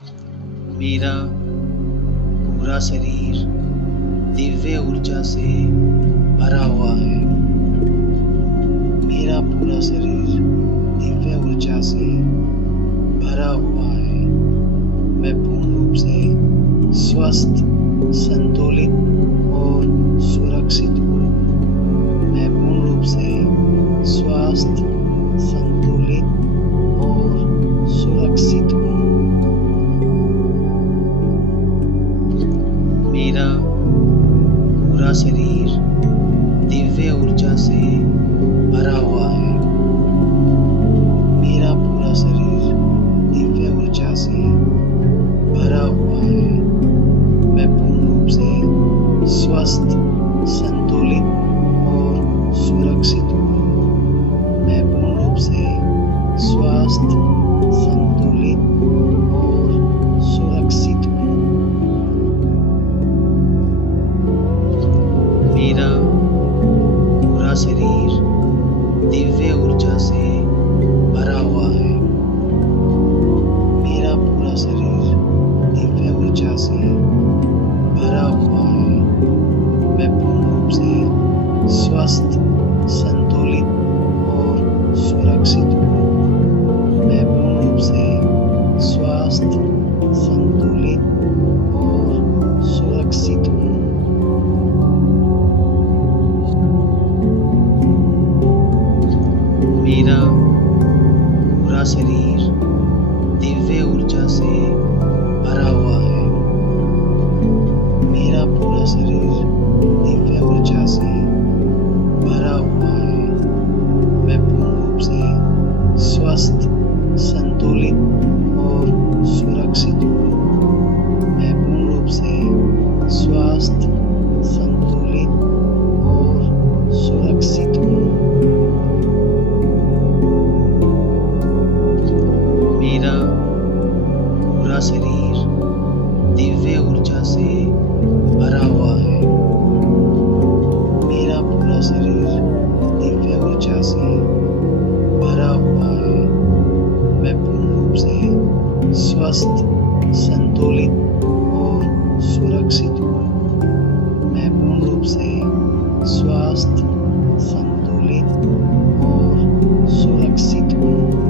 मेरा पूरा शरीर दिव्य ऊर्जा से भरा हुआ है। मेरा पूरा शरीर दिव्य ऊर्जा से भरा हुआ है। मैं पूर्ण रूप से स्वस्थ, संतुलित और सुरक्षित हूँ। मैं पूर्ण रूप से स्वस्थ, संतुलित और सुरक्षित हूँ। मेरा पूरा शरीर दिव्य ऊर्जा से भरा हुआ है। मेरा पूरा शरीर दिव्य ऊर्जा से भरा हुआ है। मैं पूर्ण रूप से स्वस्थ, संतुलित और सुरक्षित हूँ। मैं पूर्ण रूप से स्वस्थ, संतुलित और सुरक्षित हूँ। मेरा पूरा शरीर दिव्य ऊर्जा से भरा हुआ है। मेरा पूरा शरीर दिव्य ऊर्जा से भरा हुआ है। मैं पूर्ण रूप से स्वस्थ, संतुलित और सुरक्षित हूँ। मैं पूर्ण रूप से स्वस्थ, संतुलित और सुरक्षित हूँ। मेरा पूरा शरीर दिव्य ऊर्जा से भरा हुआ है। मेरा पूरा शरीर दिव्य ऊर्जा से भरा हुआ है। मैं पूर्ण रूप से स्वस्थ, संतुलित और सुरक्षित हूँ। मैं पूर्ण रूप से स्वस्थ, संतुलित और सुरक्षित हूँ। मेरा पूरा शरीर दिव्य ऊर्जा से भरा हुआ है। मेरा पूरा शरीर दिव्य ऊर्जा से भरा हुआ है। मैं पूर्ण रूप से स्वस्थ, संतुलित और सुरक्षित हूँ। मैं पूर्ण रूप से स्वस्थ, संतुलित और सुरक्षित हूँ।